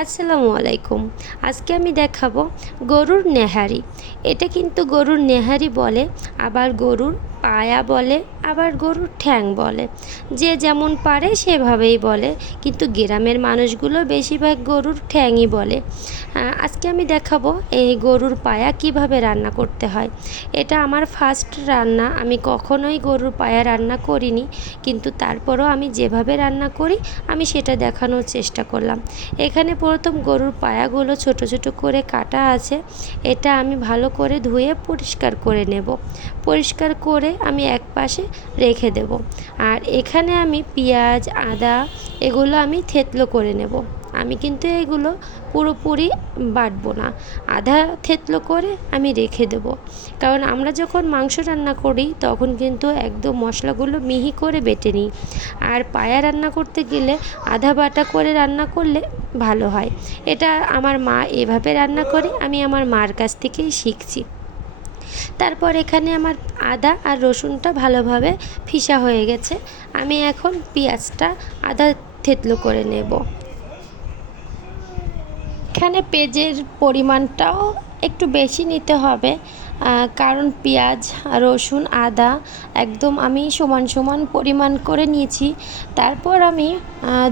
আসসালামু আলাইকুম। আজকে আমি দেখাবো গরুর নেহারি। এটা কিন্তু গরুর নেহারি বলে আবার গরুর পায়া বলে, আবার গরুর ঠ্যাং বলে। যে যেমন পারে সেভাবেই বলে, কিন্তু গ্রামের মানুষগুলো বেশিরভাগ গরুর ঠ্যাংই বলে। আজকে আমি দেখাবো এই গরুর পায়া কীভাবে রান্না করতে হয়। এটা আমার ফার্স্ট রান্না, আমি কখনোই গরুর পায়া রান্না করিনি, কিন্তু তারপরও আমি যেভাবে রান্না করি, আমি সেটা দেখানোর চেষ্টা করলাম। এখানে প্রথম গরুর পায়াগুলো ছোট ছোট করে কাটা আছে, এটা আমি ভালো করে ধুয়ে পরিষ্কার করে নেব। পরিষ্কার করে আমি এক পাশে রেখে দেব। আর এখানে আমি পেঁয়াজ, আদা এগুলো আমি থেতলো করে নেব। আমি কিন্তু এগুলো পুরোপুরি বাটবো না। আধা থেতলো করে আমি রেখে দেব। কারণ আমরা যখন মাংস রান্না করি, তখন কিন্তু একদম মশলাগুলো মিহি করে বেটে নিই। আর পায়া রান্না করতে গেলে আধা বাটা করে রান্না করলে ভালো হয়। এটা আমার মা এভাবে রান্না করে, আমি আমার মার কাছ থেকেই শিখছি। তারপর এখানে আমার আদা আর রসুনটা ভালোভাবে ফিসা হয়ে গেছে। আমি এখন পেঁয়াজটা আদা থেতলো করে নেব। এখানে পেঁয়াজের পরিমাণটাও একটু বেশি নিতে হবে। কারণ পেঁয়াজ, রসুন, আদা একদম আমি সমান সমান পরিমাণ করে নিয়েছি। তারপর আমি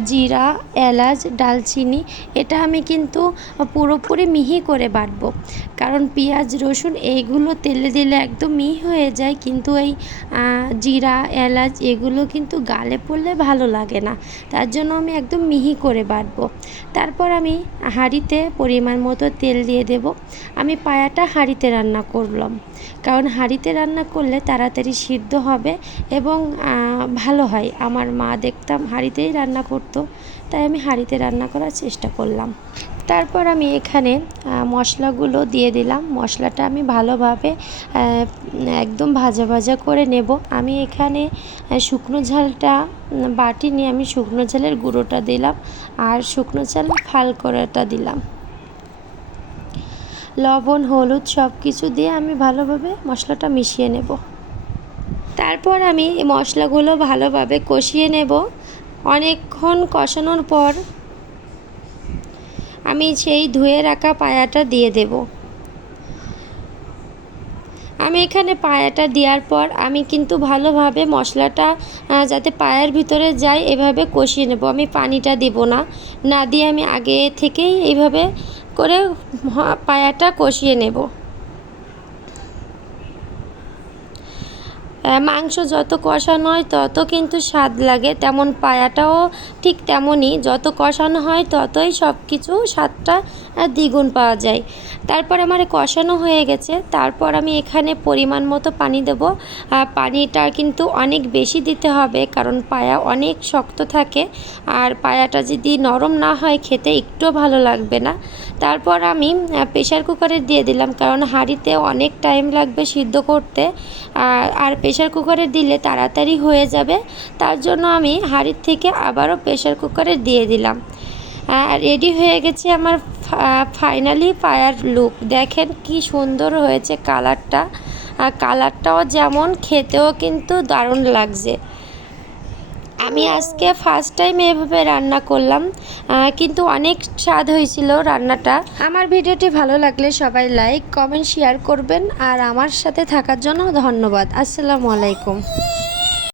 জিরা, এলাচ, ডালচিনি এটা আমি কিন্তু পুরোপুরি মিহি করে বাটবো। কারণ পেঁয়াজ, রসুন এইগুলো তেলে দিলে একদম মিহি হয়ে যায়, কিন্তু এই জিরা, এলাচ এগুলো কিন্তু গালে পড়লে ভালো লাগে না। তার জন্য আমি একদম মিহি করে বাটবো। তারপর আমি হাঁড়িতে পরিমাণ মতো তেল দিয়ে দেব। আমি পায়াটা হাঁড়িতে রান্না করলাম। কারণ হাঁড়িতে রান্না করলে তাড়াতাড়ি সিদ্ধ হবে এবং ভালো হয়। আমার মা দেখতাম হাঁড়িতেই রান্না করতো, তাই আমি হাঁড়িতে রান্না করার চেষ্টা করলাম। তারপর আমি এখানে মশলাগুলো দিয়ে দিলাম। মশলাটা আমি ভালোভাবে একদম ভাজা ভাজা করে নেব। আমি এখানে শুকনো ঝালটা বাটি নিয়ে আমি শুকনো ঝালের গুঁড়োটা দিলাম আর শুকনো ঝাল ফাল করাটা দিলাম। লবণ, হলুদ সব কিছু দিয়ে আমি ভালোভাবে মশলাটা মিশিয়ে নেব। তারপর আমি মশলাগুলো ভালোভাবে কষিয়ে নেব। অনেকক্ষণ কষানোর পর আমি সেই ধুয়ে রাখা পায়াটা দিয়ে দেব। আমি এখানে পায়াটা দেওয়ার পর আমি কিন্তু ভালোভাবে মশলাটা যাতে পায়ের ভিতরে যায়, এভাবে কষিয়ে নেব। আমি পানিটা দেব না। না দিয়ে আমি আগে থেকেই এইভাবে করে পায়াটা কষিয়ে নেব। মাংস যত কষানো হয় তত কিন্তু স্বাদ লাগে। তেমন পায়াটাও ঠিক তেমনই। যত কষানো হয় ততই সব কিছু স্বাদটা দ্বিগুণ পাওয়া যায়। তারপর আমার কষানো হয়ে গেছে। তারপর আমি এখানে পরিমাণ মতো পানি দেব। পানিটা কিন্তু অনেক বেশি দিতে হবে কারণ পায়া অনেক শক্ত থাকে। আর পায়াটা যদি নরম না হয় খেতে একটুও ভালো লাগবে না। তারপর আমি প্রেশার কুকারে দিয়ে দিলাম কারণ হাঁড়িতে অনেক টাইম লাগবে সিদ্ধ করতে। আর প্রেশার কুকারে দিলে তাড়াতাড়ি হয়ে যাবে, তার জন্য আমি হাড়ির থেকে আবারও প্রেশার কুকারে দিয়ে দিলাম। রেডি হয়ে গেছে আমার ফাইনালি পায়ার লুক দেখেন কি সুন্দর হয়েছে কালারটা আর কালারটাও যেমন, খেতেও কিন্তু দারুণ লাগছে। আমি আজকে ফার্স্ট টাইম এভাবে রান্না করলাম কিন্তু অনেক স্বাদ হয়েছিল রান্নাটা। আমার ভিডিওটি ভালো লাগলে সবাই লাইক কমেন্ট শেয়ার করবেন, আর আমার সাথে থাকার জন্য ধন্যবাদ। আসসালামু আলাইকুম।